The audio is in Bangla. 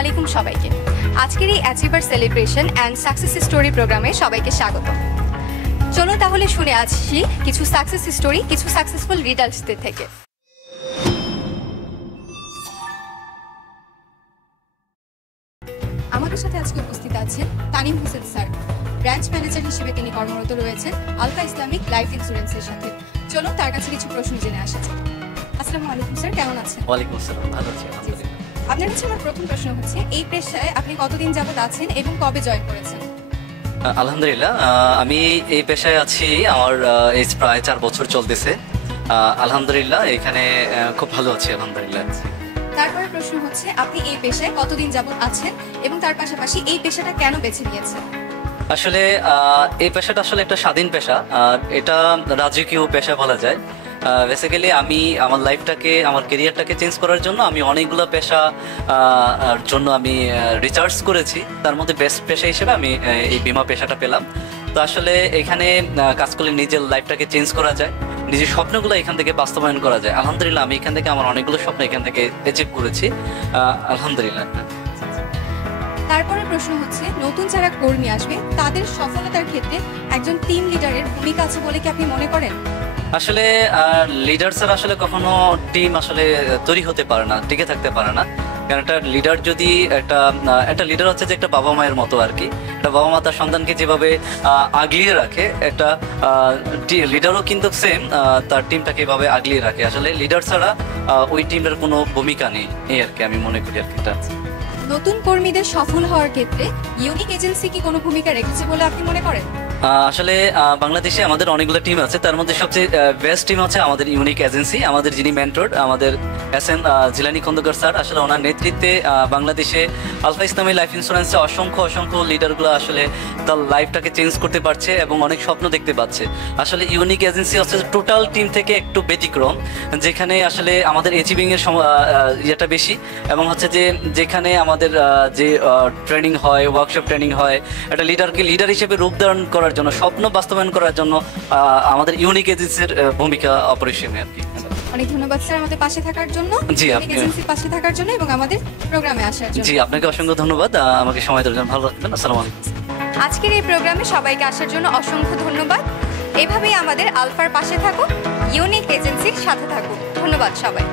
আলাইকুম সবাইকে। আজকের এই achiever celebration and success story প্রোগ্রামে সবাইকে স্বাগত। চলুন তাহলে শুনে আসছি কিছু সাকসেস স্টোরি কিছু সাকসেসফুল লিডার্সদের থেকে। আমাদের সাথে আজকে উপস্থিত আছেন Tanim Hossain sir. Branch manager হিসেবে তিনি কর্মরত রয়েছেন আলফা ইসলামিক লাইফ ইন্স্যুরেন্সের সাথে। চলুন তার কাছে কিছু প্রশ্ন জেনে আসা যাক। আসসালামু আলাইকুম স্যার, কেমন আছেন? ওয়ালাইকুম আসসালাম, ভালো আছি আলহামদুলিল্লাহ। আপনার কাছে আমার প্রথম প্রশ্ন হচ্ছে, এই পেশায় আপনি কতদিন যাবত আছেন এবং কবে জয়েন করেছেন? আলহামদুলিল্লাহ, আমি এই পেশায় আছি, আমার এজ প্রায় 4 বছর চলতেছে। আলহামদুলিল্লাহ, এখানে খুব ভালো আছি আলহামদুলিল্লাহ। তারপরে প্রশ্ন হচ্ছে, আপনি এই পেশায় কতদিন যাবত আছেন এবং তার পাশাপাশি এই পেশাটা কেন বেছে নিয়েছেন? আসলে এই পেশাটা আসলে একটা স্বাধীন পেশা, এটা রাজকীয় পেশা বলা যায়। বেসিক্যালি আমি আমার লাইফটাকে, আমার কেরিয়ারটাকে চেঞ্জ করার জন্য আমি অনেকগুলো পেশা জন্য আমি রিসার্চ করেছি। তার মধ্যে বেস্ট পেশা হিসেবে আমি এই বীমা পেশাটা পেলাম। তো আসলে এখানে কাজ করলে নিজের লাইফটাকে চেঞ্জ করা যায়, নিজের স্বপ্নগুলো এখান থেকে বাস্তবায়ন করা যায়। আলহামদুলিল্লাহ, আমি এখান থেকে আমার অনেকগুলো স্বপ্ন এখান থেকে অ্যাচিভ করেছি আলহামদুলিল্লাহ। তারপরে প্রশ্ন হচ্ছে, নতুন যারা কর্মী আসবে তাদের সফলতার ক্ষেত্রে একজন টিম লিডারের ভূমিকা আছে বলে কি আপনি মনে করেন? আসলে লিডার্সরা আসলে কখনো টিম আসলে তৈরি হতে পারে না, টিকে থাকতে পারে না। কারণ একটা লিডার যদি একটা লিডার হচ্ছে যে একটা বাবা মায়ের মতো আর কি। একটা বাবা মা তার সন্তানকে যেভাবে আগলিয়ে রাখে, একটা লিডারও কিন্তু সেম তার টিমটাকে এভাবে আগলিয়ে রাখে। আসলে লিডার ছাড়া ওই টিমের কোনো ভূমিকা নেই, এই আর কি আমি মনে করি আর কি। নতুন কর্মীদের সফল হওয়ার ক্ষেত্রে ইউনিক এজেন্সি কি কোনো ভূমিকা রেখেছে বলে আপনি মনে করেন? আসলে বাংলাদেশে আমাদের অনেকগুলো টিম আছে, তার মধ্যে সবচেয়ে বেস্ট টিম হচ্ছে আমাদের ইউনিক এজেন্সি। আমাদের যিনি মেন্টর, আমাদের এস.এম. জিলানী খন্দকার স্যার, আসলে ওনার নেতৃত্বে বাংলাদেশে আলফা ইসলামী লাইফ ইন্স্যুরেন্সে অসংখ্য লিডারগুলো আসলে তার লাইফটাকে চেঞ্জ করতে পারছে এবং অনেক স্বপ্ন দেখতে পাচ্ছে। আসলে ইউনিক এজেন্সি হচ্ছে টোটাল টিম থেকে একটু ব্যতিক্রম, যেখানে আসলে আমাদের অ্যাচিভিংয়ের ইয়েটা বেশি, এবং হচ্ছে যে যেখানে আমাদের যে ট্রেনিং হয়, ওয়ার্কশপ ট্রেনিং হয়, একটা লিডারকে লিডার হিসেবে রূপধারণ করার জন্য, স্বপ্ন বাস্তবায়ন করার জন্য আমাদের ইউনিক এজেন্সির ভূমিকা অপরিসীম আর কি। অনেক ধন্যবাদ স্যার আমাদের পাশে থাকার জন্য, জি ইউনিক এজেন্সির পাশে থাকার জন্য এবং আমাদের প্রোগ্রামে আসার জন্য। জি, আপনাকে অসংখ্য ধন্যবাদ, আমাকে সময় দেওয়ার জন্য। ভালো থাকবেন, আসসালামু আলাইকুম। আজকের এই প্রোগ্রামে সবাইকে আসার জন্য অসংখ্য ধন্যবাদ। এইভাবেই আমাদের আলফার পাশে থাকুন, ইউনিক এজেন্সির সাথে থাকুন। ধন্যবাদ সবাই।